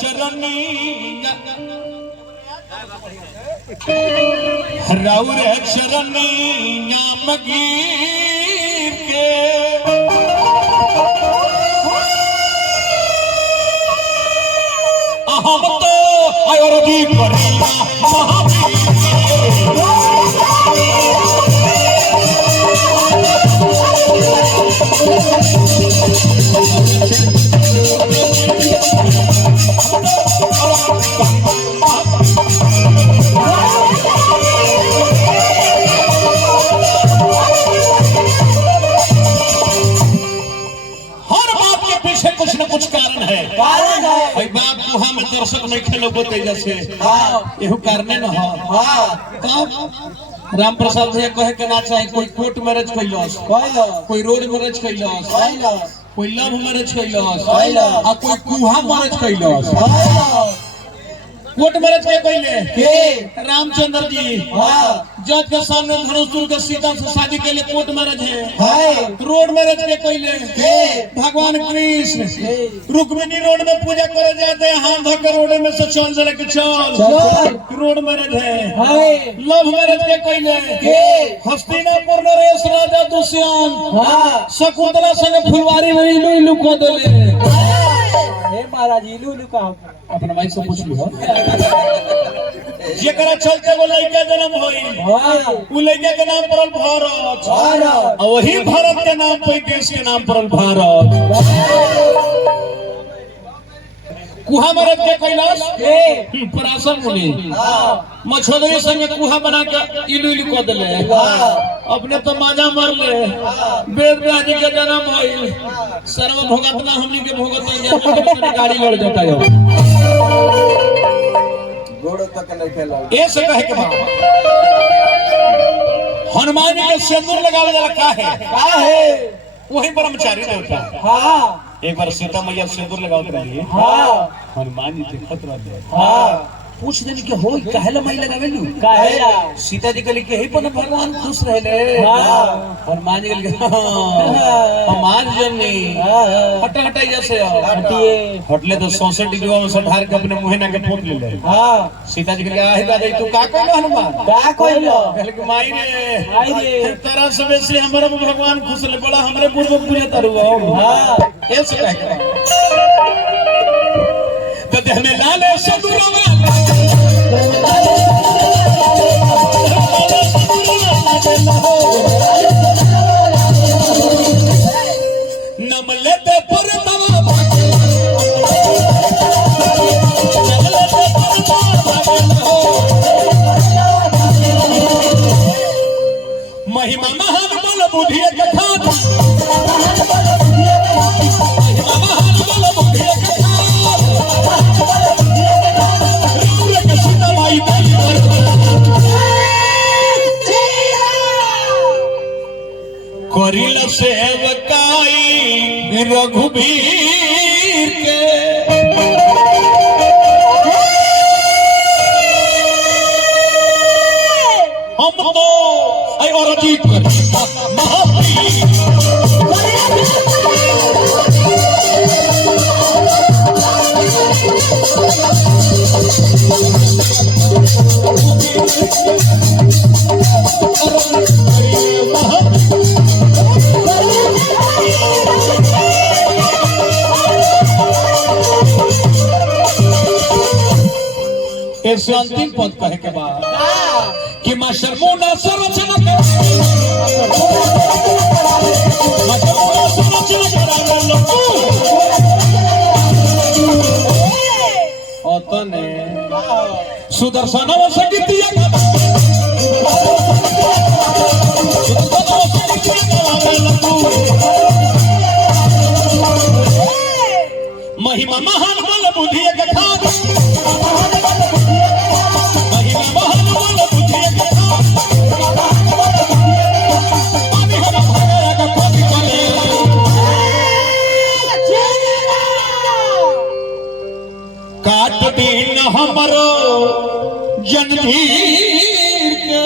शरणी राउर शरणी नाम गिर के हम तो अयोधी करेगा कुछ न कुछ कारण है भाई बाप गुहा में दर्शक नहीं खेलो तेजा से यहू कारणे न हो राम प्रसाद भैया कहे के ना चाहे कोई कोर्ट मैरिज कैलस कोई रोड मैरिज कैलस कोई लव मैरिज कैलस आ कोई कुहा मैरिज कैलस कोर्ट मैरिज के कैले रामचंद्र जी जज के सामने धनुषपुर के सीता से शादी के लिए कोर्ट मैरिज है रोड मैरिज के कैले भगवान कृष्ण रुक्मिणी रोड में पूजा करे जाते हैं हाथ धोकर रोड में से चल जरा के चल रोड मैरिज है लव मैरिज के कैले हस्तिनापुर नरेश राजा दुष्यंत शकुंतला संग फुलवारी में इलू इलू को देले महाराज इलू इलू का अपना माइक से पूछ लो जेकरा चलते वो लड़का जन्म होई उ लड़का के नाम पड़ल भारत और वही भारत के नाम पे देश के नाम पड़ल भारत कुहा मरद के कैलाश पराशर मुनि मछोदरी संग कुहा बना के इलू इलू को देले अपने तो माजा मर ले वेद व्यास के जन्म होई सर्व भोगतना हमनी के भोगत गाड़ी लड़ जाता है घोड़ो तक नहीं खेला ऐसे कहे के बाद हनुमान जी के सिंदूर लगावे वाला का है वही ब्रह्मचारी देवता एक बार सीता मैया सिंदूर लगावत रही हनुमान जी के खतरा दे पूछ देनी के हो काहेला माई लगावेलू काहेला सीता जी कहली के ही पर भगवान खुश रहले हनुमान जी कहली हमार जनी हट हटाई जैसे हटिए हटले तो 64 डिग्री में सठार के अपने मुंह ना के फूंक ले सीता जी कहली आहे दादा तू का कहलो हनुमान का कहलो कहली माई रे तेरा सबे से हमरा भगवान खुश ले बड़ा हमरे पूर्व पूजा तरुआ ऐसे कह तो देह में लाल सिंदूर नम लेते पर महिमा महान बल बुद्धि कथा करिल सेवकाई रघुबीर के हम तो और अजीत कर अंतिम पद कहे के बाद कि मास्टर मुना सरचना अतने सुदर्शन संगीतिया महिमा महान बल बुद्धि कथा काट दिन हमरो जनधीर के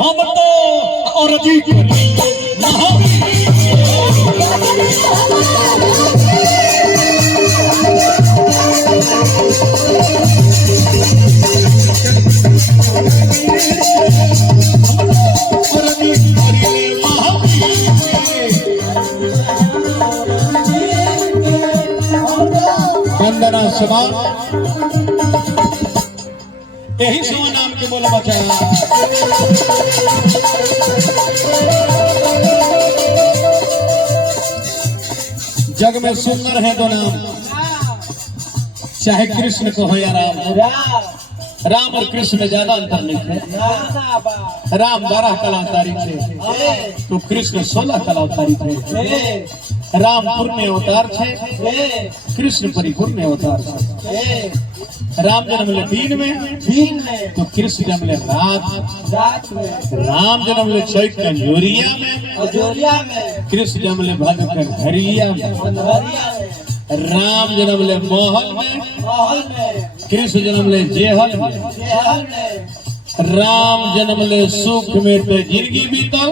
हम तो और जी से बात यही सो नाम के बोला बचा जग में सुंदर है दो नाम, चाहे कृष्ण को हो या राम। राम और कृष्ण में ज्यादा अंतर नहीं है। राम 12 कला तारीख है तो कृष्ण 16 कला तारीख है। राम पूर्ण अवतार है, कृष्ण परिपूर्ण अवतार है। राम जन्म ले दिन में तो कृष्ण जन्म ले रात में। राम जन्म ले चैत जोरिया में, कृष्ण जन्म ले भाद्र के घरिया में। राम जन्म ले महल में, कृष्ण जन्म ले जेहल में। राम जन्म ले सुख में तो जिंदगी बीतल,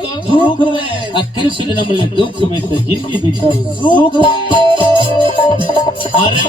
और कृष्ण जन्म ले दुख में तो जिंदगी बीतल। अरे